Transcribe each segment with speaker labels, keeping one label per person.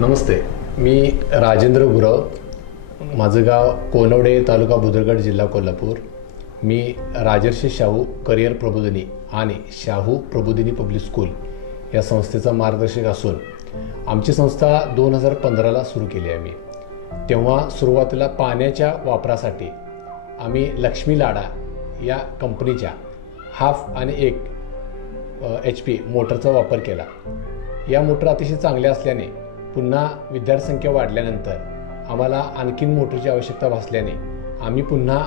Speaker 1: नमस्ते मी राजेंद्र गुरव. माझं गाव कोनवडे तालुका बुदरगड जिल्हा कोल्हापूर. मी राजर्षी शाहू करिअर प्रबोधिनी आणि शाहू प्रबोधिनी पब्लिक स्कूल या संस्थेचा मार्गदर्शक असून आमची संस्था दोन हजार पंधराला सुरू केली आहे मी तेव्हा सुरुवातीला पाण्याच्या वापरासाठी आम्ही लक्ष्मी लाडा या कंपनीच्या हाफ आणि एक एच पी मोटरचा वापर केला. या मोटर अतिशय चांगल्या असल्याने पुन्हा विद्यार्थीसंख्या वाढल्यानंतर आम्हाला आणखीन मोटरची आवश्यकता भासल्याने आम्ही पुन्हा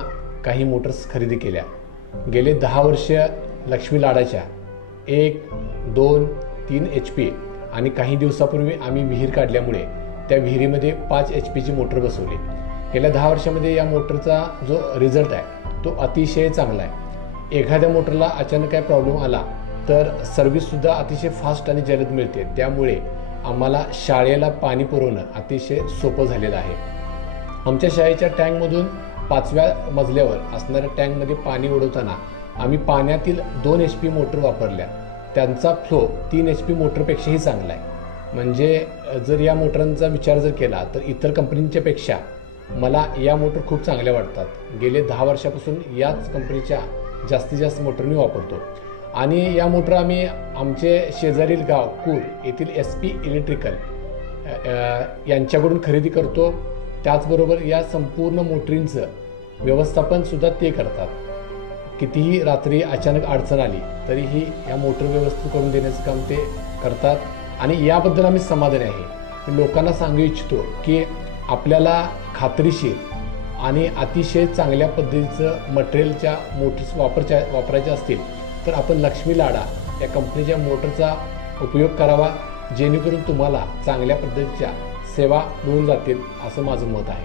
Speaker 1: काही मोटर्स खरेदी केल्या. गेले दहा वर्ष लक्ष्मी लाडाच्या एक दोन तीन एच पी आणि काही दिवसापूर्वी आम्ही विहीर काढल्यामुळे त्या विहिरीमध्ये पाच एच पीची मोटर बसवली. गेल्या दहा वर्षामध्ये या मोटरचा जो रिझल्ट आहे तो अतिशय चांगला आहे. एखाद्या मोटरला अचानक काय प्रॉब्लेम आला तर सर्व्हिससुद्धा अतिशय फास्ट आणि जलद मिळते. त्यामुळे आम्हाला शाळेला पाणी पुरवणं अतिशय सोपं झालेलं आहे. आमच्या शाळेच्या टँकमधून पाचव्या मजल्यावर असणाऱ्या टँकमध्ये पाणी उडवताना आम्ही पाण्यातील दोन एच पी मोटर वापरल्या. त्यांचा फ्लो तीन एच पी मोटरपेक्षाही चांगला आहे. म्हणजे जर या मोटरांचा विचार जर केला तर इतर कंपनींच्यापेक्षा मला या मोटर खूप चांगल्या वाटतात. गेले दहा वर्षापासून याच कंपनीच्या जास्तीत जास्त मोटर मी वापरतो. आणि या मोटर आम्ही आमचे शेजारील गाव कूर येथील एस पी इलेक्ट्रिकल यांच्याकडून खरेदी करतो. त्याचबरोबर या संपूर्ण मोटरींचं व्यवस्थापनसुद्धा ते करतात. कितीही रात्री अचानक अडचण आली तरीही या मोटर व्यवस्थित करून देण्याचं काम ते करतात. आणि याबद्दल आम्ही समाधानी आहे. मी लोकांना सांगू इच्छितो की आपल्याला खात्रीशीर आणि अतिशय चांगल्या पद्धतीचं मटेरियलच्या मोटर्स वापरच्या वापरायच्या असतील तर आपण लक्ष्मी लाडा या कंपनीच्या मोटरचा उपयोग करावा जेणेकरून तुम्हाला चांगल्या पद्धतीच्या सेवा मिळून जातील असं माझं मत आहे.